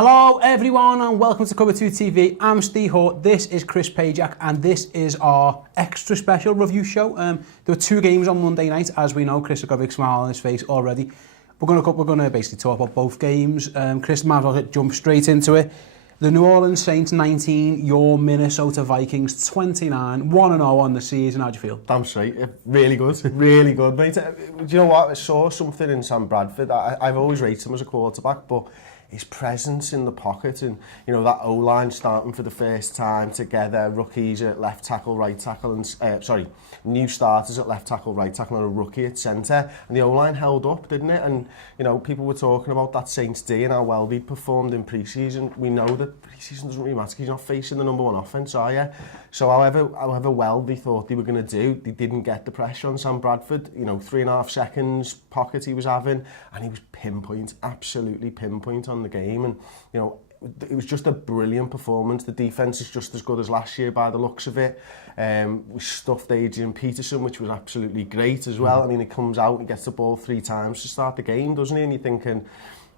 Hello everyone and welcome to Cover 2 TV. I'm Ste, this is Chris Pajak and this is our extra special review show. There were two games on Monday night. As we know, Chris has got a big smile on his face already. We're going to basically talk about both games. Chris might as well jump straight into it. The New Orleans Saints 19, your Minnesota Vikings 29, 1-0 on the season. How do you feel? Damn straight. Really good. Really good, mate. Do you know what? I saw something in Sam Bradford. I've always rated him as a quarterback, but his presence in the pocket and, you know, that O-line starting for the first time together, rookies at left tackle, right tackle, and new starters at left tackle, right tackle, and a rookie at centre. And the O-line held up, didn't it? And, you know, people were talking about that Saints D and how well they performed in pre-season. We know that pre-season doesn't really matter because you're not facing the number one offence, are you? So however well they thought they were going to do, they didn't get the pressure on Sam Bradford. You know, 3.5 seconds pocket he was having, and he was pinpoint, absolutely pinpoint on the game. And, you know, it was just a brilliant performance. The defence is just as good as last year by the looks of it. We stuffed Adrian Peterson, which was absolutely great as well. I mean, he comes out, he gets the ball 3 times to start the game, doesn't he? And you're thinking,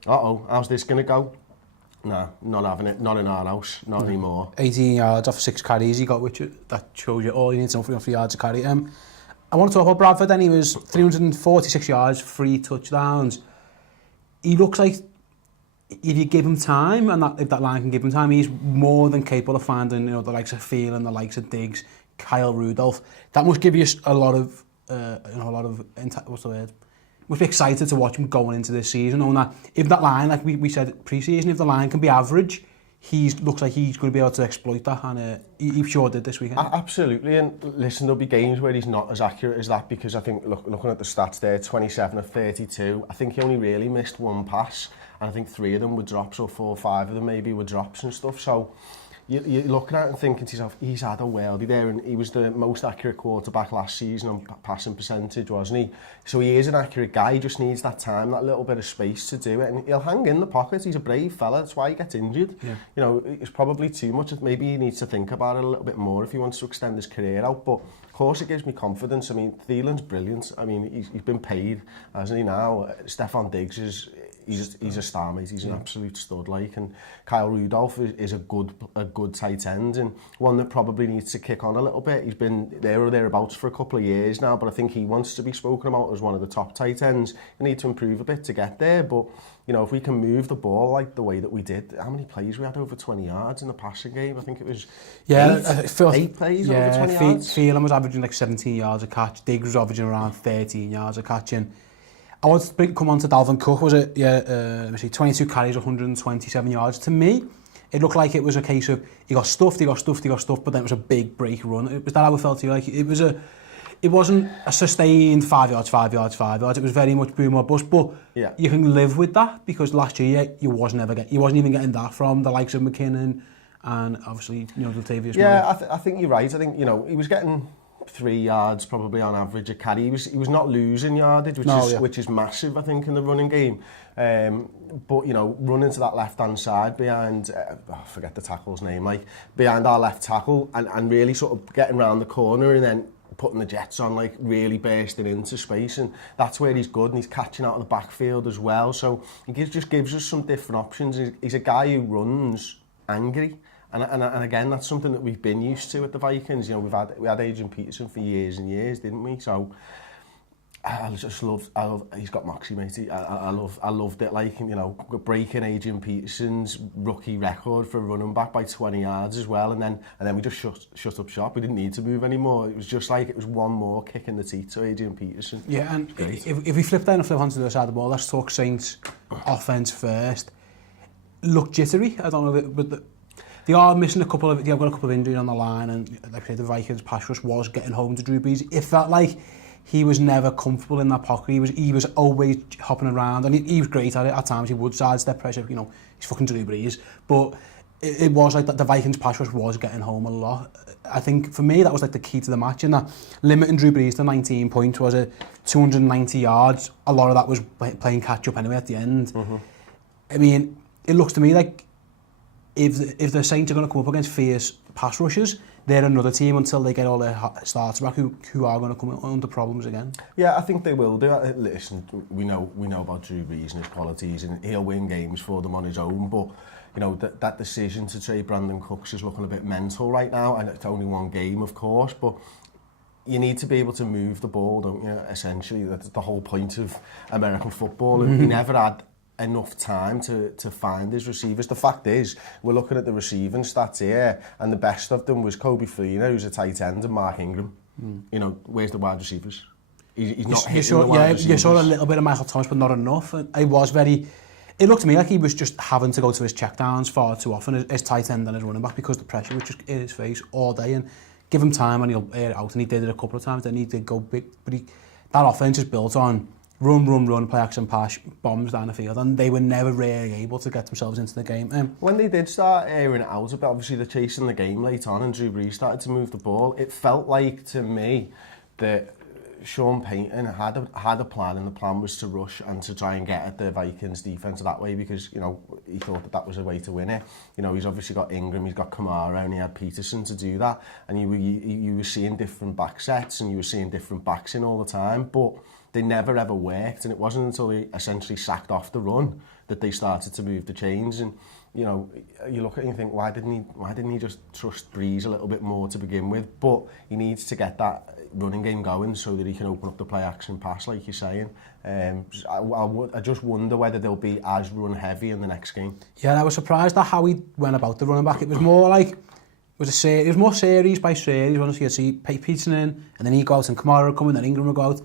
uh-oh, how's this going to go? No, not having it. Not in our house. Not anymore. 18 yards off 6 carries he got, which that shows you all you need to know for 3 yards to carry. I want to talk about Bradford then. He was 346 yards, 3 touchdowns. He looks like, if you give him time, and if that line can give him time, he's more than capable of finding, you know, the likes of Thielen, the likes of Diggs, Kyle Rudolph. That must give you a lot of, what's the word? Must be excited to watch him going into this season. Knowing that if that line, like we said pre-season, if the line can be average, looks like he's going to be able to exploit that, and he sure did this weekend. Absolutely, and listen, there'll be games where he's not as accurate as that, because I think, looking at the stats there, 27 of 32, I think he only really missed 1 pass, and I think 3 of them were drops, or 4 or 5 of them maybe were drops and stuff. So you're looking at it and thinking to yourself, he's had a worldie there, and he was the most accurate quarterback last season on passing percentage, wasn't he? So he is an accurate guy. He just needs that time, that little bit of space to do it, and he'll hang in the pocket. He's a brave fella. That's why he gets injured. Yeah. You know, it's probably too much. Maybe he needs to think about it a little bit more if he wants to extend his career out. But of course, it gives me confidence. I mean, Thielen's brilliant. I mean, he's been paid, hasn't he? Now, Stefan Diggs is. He's a star, mate. He's an absolute stud, like, and Kyle Rudolph is a good tight end, and one that probably needs to kick on a little bit. He's been there or thereabouts for a couple of years now, but I think he wants to be spoken about as one of the top tight ends. We need to improve a bit to get there, but you know, if we can move the ball like the way that we did, how many plays we had over 20 yards in the passing game? I think it was 8 plays over 20 yards. Thielen was averaging like 17 yards a catch. Diggs was averaging around 13 yards a catch, and I want to come on to Dalvin Cook. Was it 22 carries, 127 yards? To me, it looked like it was a case of he got stuffed, but then it was a big break run. Was that how it felt to you? Like it wasn't a sustained 5 yards. It was very much boom or bust. But you can live with that, because last year you wasn't even getting that from the likes of McKinnon and obviously, you know, Latavius. Yeah, I think you're right. I think, you know, he was getting 3 yards probably on average a carry. He was not losing yardage, which is massive, I think, in the running game. But, you know, running to that left-hand side behind, I forget the tackle's name, like, behind our left tackle, and really sort of getting round the corner and then putting the jets on, like, really bursting into space, and that's where he's good, and he's catching out of the backfield as well. So he just gives us some different options. He's a guy who runs angry. And again, that's something that we've been used to at the Vikings. You know, we had Adrian Peterson for years and years, didn't we? So I love he's got moxie, mate. I loved it, like, you know, breaking Adrian Peterson's rookie record for a running back by 20 yards as well, and then we just shut up shop. We didn't need to move anymore. It was just like it was one more kick in the teeth to Adrian Peterson. Yeah, and if we flip onto the other side of the ball, let's talk Saints offense first. Look jittery. I don't know, but they are missing they've got a couple of injuries on the line, and like I said, the Vikings pass rush was getting home to Drew Brees. It felt like he was never comfortable in that pocket. He was always hopping around, and he was great at it. At times he would sidestep pressure, you know, he's fucking Drew Brees. But it was like that the Vikings pass rush was getting home a lot. I think for me that was like the key to the match, in that limiting Drew Brees to 19 points, was it 290 yards. A lot of that was playing catch up anyway at the end. I mean, it looks to me like if the Saints are going to come up against fierce pass rushers, they're another team until they get all their starters back who are going to come under problems again. Yeah, I think they will do. Listen, we know about Drew Brees and his qualities, and he'll win games for them on his own, but you know, that decision to trade Brandon Cooks is looking a bit mental right now, and it's only one game, of course, but you need to be able to move the ball, don't you? Essentially, that's the whole point of American football, and he never had enough time to find his receivers. The fact is, we're looking at the receiving stats here, and the best of them was Kobe Fleener, who's a tight end, and Mark Ingram. You know, where's the wide receivers? He's not hitting the wide receivers. You saw a little bit of Michael Thomas, but not enough. And it looked to me like he was just having to go to his checkdowns far too often, his tight end and his running back, because the pressure was just in his face all day. And give him time and he'll air it out, and he did it a couple of times. Then he did go big, but that offense is built on run, play action pass, bombs down the field, and they were never really able to get themselves into the game. When they did start airing it out a bit, obviously they're chasing the game late on, and Drew Brees started to move the ball. It felt like to me that Sean Payton had a plan, and the plan was to rush and to try and get at the Vikings defence that way, because, you know, he thought that was a way to win it. You know, he's obviously got Ingram, he's got Kamara, and he had Peterson to do that, and you were seeing different back sets, and you were seeing different backs in all the time, but they never ever worked, and it wasn't until they essentially sacked off the run that they started to move the chains. And you know, you look at it and you think, why didn't he just trust Brees a little bit more to begin with? But he needs to get that running game going so that he can open up the play action pass, like you're saying. I just wonder whether they'll be as run heavy in the next game. Yeah, I was surprised at how he went about the running back. It was more like it was more series by series. Honestly, you'd see Peterson in, and then he'd go out, and Kamara would come in, then Ingram would go out.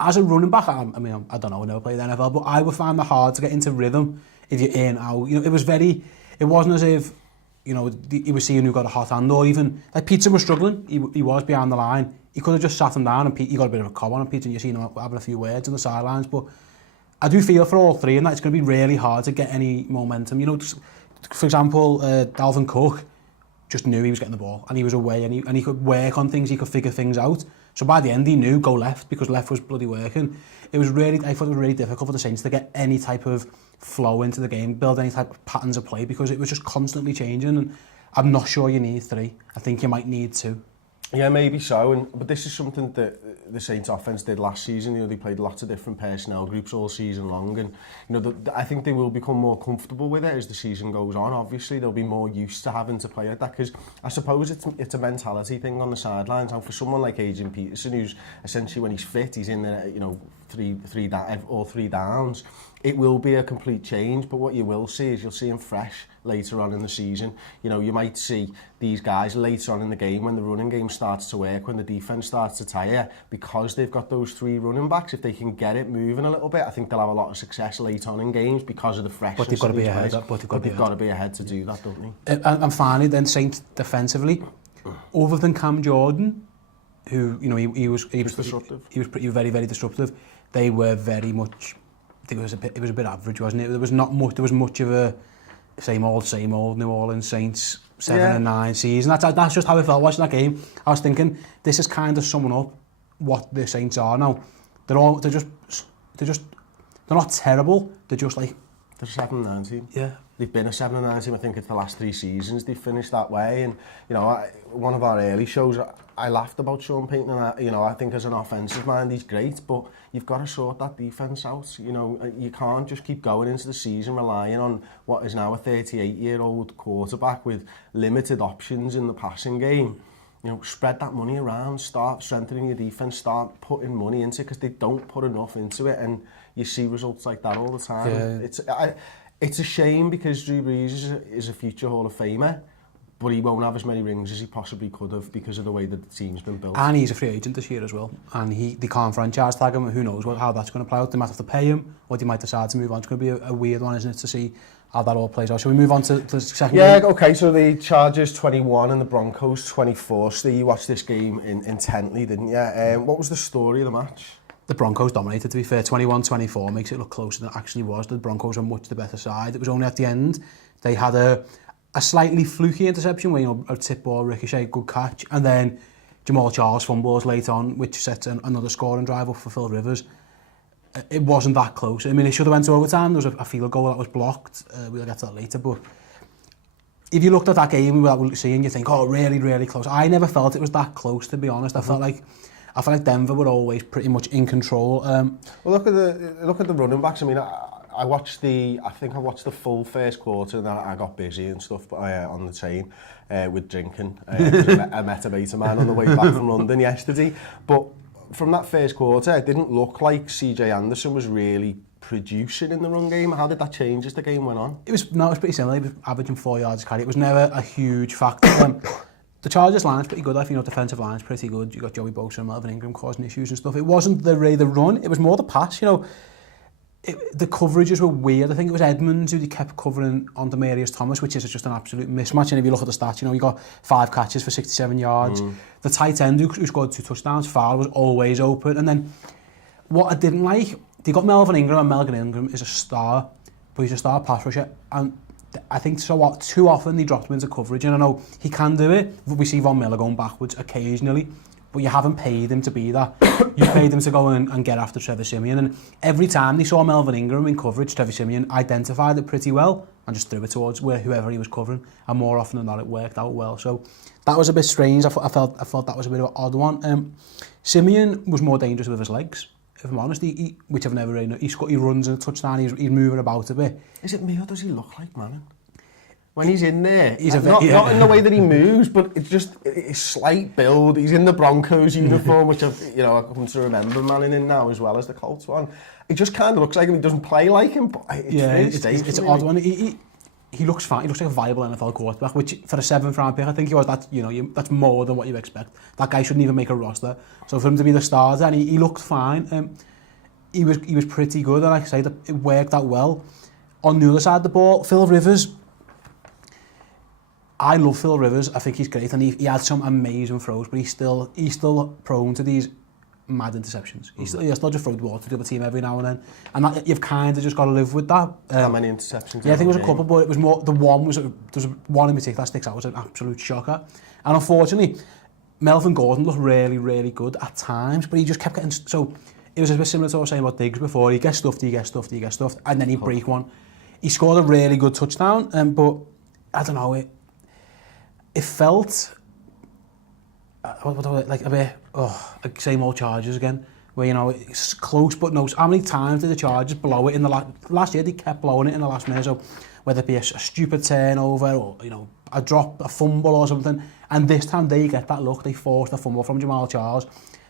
As a running back, I mean, I don't know, I never played the NFL, but I would find it hard to get into rhythm if you're in, out. You know, it wasn't as if, you know, he was seeing who got a hot hand, or even, like, Peterson was struggling, he was behind the line. He could have just sat him down, and he got a bit of a cob on him, Peterson, you've seen him having a few words on the sidelines, but I do feel for all three, and that it's going to be really hard to get any momentum. You know, just, for example, Dalvin Cook just knew he was getting the ball, and he was away, and he could work on things, he could figure things out. So by the end, he knew go left, because left was bloody working. I thought it was really difficult for the Saints to get any type of flow into the game, build any type of patterns of play, because it was just constantly changing, and I'm not sure you need three. I think you might need two. Yeah, maybe so. But this is something that the Saints offense did last season. You know, they played lots of different personnel groups all season long, and you know, I think they will become more comfortable with it as the season goes on. Obviously, they'll be more used to having to play like that, because I suppose it's a mentality thing on the sidelines. And for someone like Adrian Peterson, who's essentially, when he's fit, he's in there, you know, all three downs. It will be a complete change, but what you will see is you'll see him fresh later on in the season. You know, you might see these guys later on in the game when the running game starts to work, when the defence starts to tire, because they've got those three running backs. If they can get it moving a little bit, I think they'll have a lot of success late on in games because of the freshness. But they've got to be ahead. But they've got to be ahead to do that, don't they? And finally, then Saints defensively, other than Cam Jordan, who, you know, he was disruptive. He was very, very disruptive. They were very much. I think it was a bit average, wasn't it? There was not much. There was much of a same old New Orleans Saints 7-9 season. That's just how I felt watching that game. I was thinking, this is kind of summing up what the Saints are now. They're not terrible. They're just like, they're 7-9 team. Yeah. They've been a 7-9 team. I think it's the last 3 seasons they've finished that way. And you know, one of our early shows, I laughed about Sean Payton, and I think as an offensive mind he's great, but you've got to sort that defence out. You know, you can't just keep going into the season relying on what is now a 38-year-old quarterback with limited options in the passing game. You know, spread that money around, start strengthening your defence, start putting money into it, because they don't put enough into it, and you see results like that all the time. Yeah. It's a shame, because Drew Brees is a future Hall of Famer, but he won't have as many rings as he possibly could have because of the way that the team's been built. And he's a free agent this year as well, and they can't franchise tag him. Who knows how that's going to play out? They might have to pay him, or they might decide to move on. It's going to be a weird one, isn't it, to see how that all plays out. Shall we move on to the second game? Yeah, okay, so the Chargers 21 and the Broncos 24. So you watched this game intently, didn't you? What was the story of the match? The Broncos dominated, to be fair. 21-24 makes it look closer than it actually was. The Broncos were much the better side. It was only at the end they had a slightly fluky interception where, you know, a tip ball, ricochet, good catch, and then Jamal Charles fumbles late on, which sets another scoring drive up for Phil Rivers. It wasn't that close. I mean, it should have went to overtime. There was a field goal that was blocked. We'll get to that later, but if you looked at that game without seeing, you think, oh, really, really close. I never felt it was that close, to be honest. I felt like Denver were always pretty much in control. Well, look at the running backs. I mean, I watched the full first quarter, and then I got busy and stuff on the train with drinking. I met a mate of mine on the way back from London yesterday. But from that first quarter, it didn't look like CJ Anderson was really producing in the run game. How did that change as the game went on? It was pretty similar. He was averaging 4 yards a carry. It was never a huge factor. The Chargers line's pretty good. I think defensive line's pretty good. You got Joey Bosa and Melvin Ingram causing issues and stuff. It wasn't the run. It was more the pass. The coverages were weird. I think it was Edmonds who they kept covering on Demarius Thomas, which is just an absolute mismatch. And if you look at the stats, he got 5 catches for 67 yards. The tight end who scored 2 touchdowns, Fowler, was always open. And then what I didn't like, they got Melvin Ingram, and Melvin Ingram is a star, but he's a star pass rusher. And I think too often they dropped him into coverage. And I know he can do it. We see Von Miller going backwards occasionally, but you haven't paid him to be that. You paid him to go and get after Trevor Siemian. And every time they saw Melvin Ingram in coverage, Trevor Siemian identified it pretty well and just threw it towards whoever he was covering. And more often than not, it worked out well. So that was a bit strange. I felt that was a bit of an odd one. Siemian was more dangerous with his legs, if I'm honest. Which I've never really known. He runs in a touchdown. He's moving about a bit. Is it me or does he look like Manning? When he's in there, not in the way that he moves, but it's just his slight build. He's in the Broncos uniform, which I've come to remember Manning in now as well as the Colts one. It just kind of looks like him. He doesn't play like him, but it's an odd one. He looks fine. He looks like a viable NFL quarterback, which for a 7th round pick, I think he was. That's more than what you expect. That guy shouldn't even make a roster. So for him to be the starter, and he looked fine. He was pretty good, and like I say, it worked out well. On the other side of the ball, Phil Rivers. I love Phil Rivers. I think he's great, and he had some amazing throws, but he's still prone to these mad interceptions. He still just throws the ball to the other team every now and then, and that, you've kind of just got to live with that. How many interceptions? Yeah, I think it was a couple, but it was more. There was one in particular that sticks out. Was an absolute shocker, and unfortunately, Melvin Gordon looked really, really good at times, but he just kept getting. So it was a bit similar to what I was saying about Diggs before. He gets stuffed, and then he'd break one. He scored a really good touchdown, but I don't know. It felt like a bit, like same old Chargers again, where, it's close but no. How many times did the Chargers blow it in the last year? They kept blowing it in the last minute, so whether it be a stupid turnover or, a drop, a fumble or something, and this time they get that look, they forced a fumble from Jamal Charles,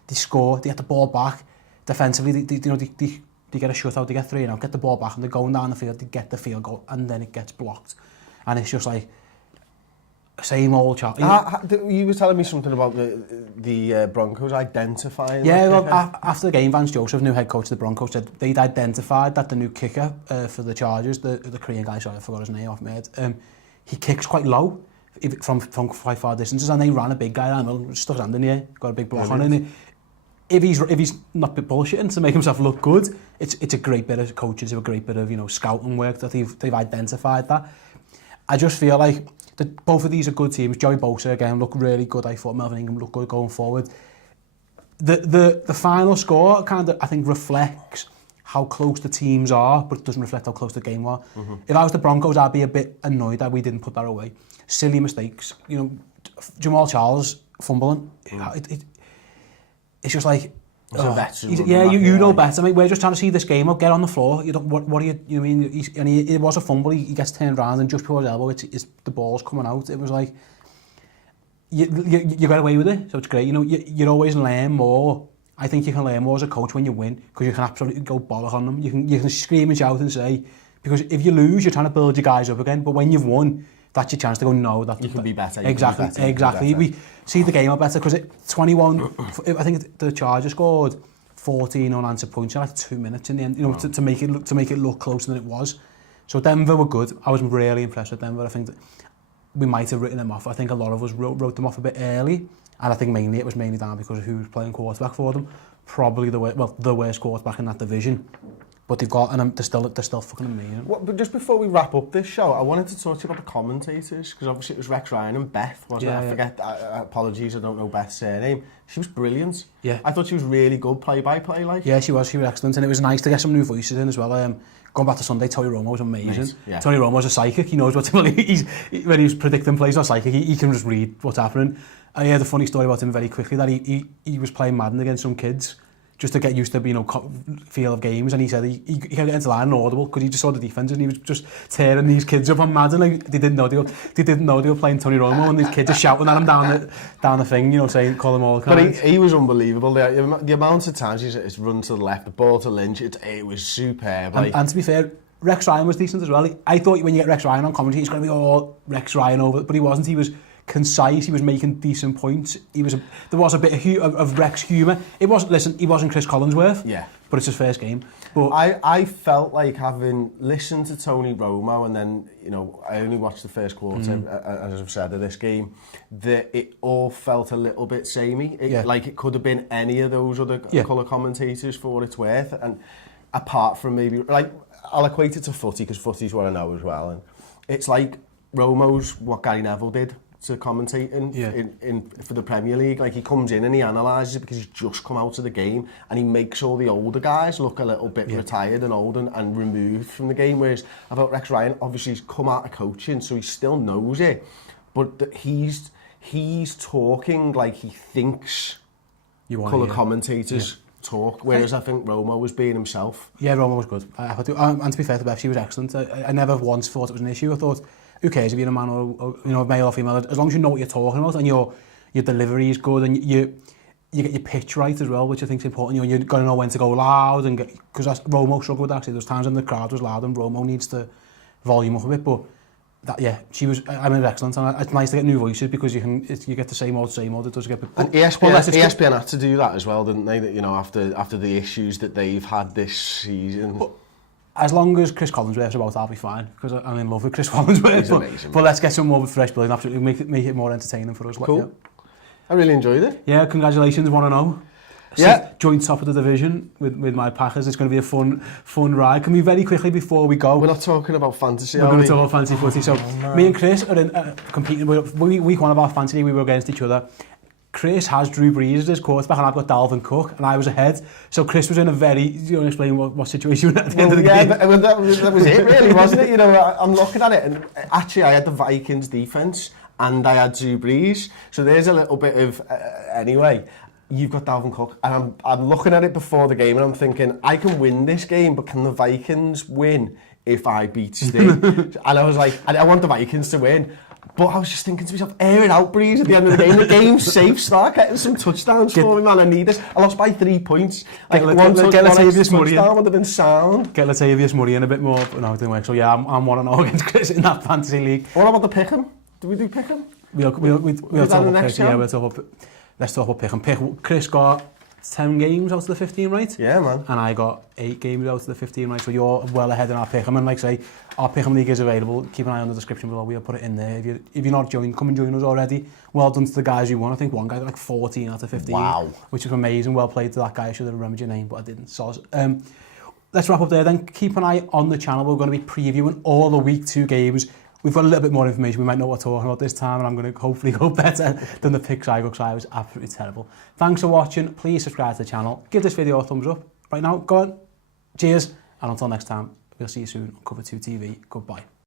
they score, they get the ball back, defensively, they get a shutout, they get 3 get the ball back, and they're going down the field, they get the field goal, and then it gets blocked, and it's just like, same old chat. You were telling me something about the Broncos identifying. Yeah, well, after the game, Vance Joseph, new head coach of the Broncos, said they'd identified that the new kicker for the Chargers, the Korean guy, sorry, I forgot his name off my head, he kicks quite low from quite far distances, and they ran a big guy down, stuck his hand in the air, got a big block on it. If he's not bullshitting to make himself look good, it's a great bit of coaches, a great bit of scouting work that they've identified that. I just feel like both of these are good teams. Joey Bosa again looked really good. I thought Melvin Ingram looked good going forward. The final score kind of, I think, reflects how close the teams are, but it doesn't reflect how close the game was. If I was the Broncos, I'd be a bit annoyed that we didn't put that away. Silly mistakes. Jamal Charles fumbling. It's just like, you know better. I mean, we're just trying to see this game up. Get on the floor. What are you mean? It was a fumble. He gets turned around and just before his elbow, the ball's coming out. It was like you got away with it, so it's great. You always learn more. I think you can learn more as a coach when you win, because you can absolutely go bollock on them. You can scream and shout and say, because if you lose, you're trying to build your guys up again. But when you've won, that's your chance to go, no, that you can be better. Exactly. We see the game up better, because 21, I think the Chargers scored 14 unanswered points in like 2 minutes in the end, to make it look closer than it was. So Denver were good. I was really impressed with Denver. I think that we might have written them off. I think a lot of us wrote them off a bit early, and I think it was mainly down because of who was playing quarterback for them. Probably the worst quarterback in that division. but they've got, and they're still fucking amazing. But just before we wrap up this show, I wanted to talk to you about the commentators, because obviously it was Rex Ryan and Beth, wasn't it? I forget, apologies, I don't know Beth's surname. She was brilliant. Yeah. I thought she was really good play-by-play, like. Yeah, she was excellent, and it was nice to get some new voices in as well. Going back to Sunday, Tony Romo was amazing. Nice, yeah. Tony Romo's a psychic, he knows what to believe. When he's predicting plays, not psychic, he can just read what's happening. I heard a funny story about him very quickly, that he was playing Madden against some kids, just to get used to, feel of games, and he said he could get into line inaudible because he just saw the defense and he was just tearing these kids up on Madden. Like, they didn't know they were playing Tony Romo, and these kids are shouting at him down the thing, saying, call him all kinds. But he was unbelievable. The amount of times he's run to the left, the ball to Lynch, it was superb. Like. And to be fair, Rex Ryan was decent as well. I thought when you get Rex Ryan on commentary, he's going to be all Rex Ryan over, but he wasn't. He was concise, he was making decent points. There was a bit of Rex humour. He wasn't Chris Collinsworth, yeah, but it's his first game. But I felt like, having listened to Tony Romo, and then, I only watched the first quarter, as I've said, of this game, that it all felt a little bit samey. Like it could have been any of those other colour commentators for what it's worth, and apart from maybe, like, I'll equate it to footy, because footy's what I know as well, and it's like Romo's what Gary Neville did to commentate for the Premier League. Like, he comes in and he analyses it because he's just come out of the game, and he makes all the older guys look a little bit retired and old and removed from the game, whereas I thought Rex Ryan, obviously he's come out of coaching, so he still knows it, but he's talking like he thinks colour commentators talk, whereas I think Romo was being himself. Yeah, Romo was good. And to be fair to Beth, she was excellent. I never once thought it was an issue. I thought, who cares if you're a man or male or female, as long as you know what you're talking about and your delivery is good, and you get your pitch right as well, which I think is important. You've got to know when to go loud, and because Romo struggled actually. There's times when the crowd was loud and Romo needs to volume up a bit, but she was. I mean, excellent, and it's nice to get new voices because you get the same old. It does get. And ESPN had to do that as well, didn't they? That after the issues that they've had this season. But as long as Chris Collinsworth's about, I'll be fine, because I'm in love with Chris Collinsworth. He's amazing. But let's get some more fresh blood and absolutely make it more entertaining for us. Cool. I really enjoyed it. Yeah, congratulations, 1-0. Yeah. Joint top of the division with my Packers. It's going to be a fun ride. Can we very quickly, before we go... We're not talking about fantasy, We're going to talk about fantasy footy. So me and Chris are competing. Week one of our fantasy, we were against each other. Chris has Drew Brees as his quarterback, and I've got Dalvin Cook, and I was ahead. So Chris was in a very... Do you want to explain what situation you were at the end of the game? But that was it, really, wasn't it? I'm looking at it, and actually I had the Vikings defence, and I had Drew Brees. So there's a little bit of... anyway, you've got Dalvin Cook, and I'm looking at it before the game, and I'm thinking, I can win this game, but can the Vikings win if I beat Ste? And I was like, I want the Vikings to win. But I was just thinking to myself, air it out, Breeze, at the end of the game. The game's safe. Start getting some touchdowns for me, man. I need this. I lost by 3 points. Like, get Latavius Murray would have been sound. Get Latavius Murray in a bit more. But no, it didn't work. So yeah, I'm 1-0 against Chris in that fantasy league. What about the Pick'em? Do we do Pick'em? We'll talk about Pick'em. Yeah, let's talk about Pick'em. Chris got 10 games out of the 15 right. Yeah, man. And I got 8 games out of the 15 right. So you're well ahead in our Pick'em. And like I say, our Pick'em league is available. Keep an eye on the description below. We'll put it in there. If you're not joined, come and join us already. Well done to the guys who won. I think one guy got like 14 out of 15. Wow. Which was amazing. Well played to that guy. I should have remembered your name, but I didn't. So let's wrap up there then. Keep an eye on the channel. We're going to be previewing all the week 2 games. We've got a little bit more information. We might know what we're talking about this time, and I'm going to hopefully go better than the picks I got, because I was absolutely terrible. Thanks for watching. Please subscribe to the channel. Give this video a thumbs up. Right now, go on. Cheers. And until next time, we'll see you soon on Cover 2 TV. Goodbye.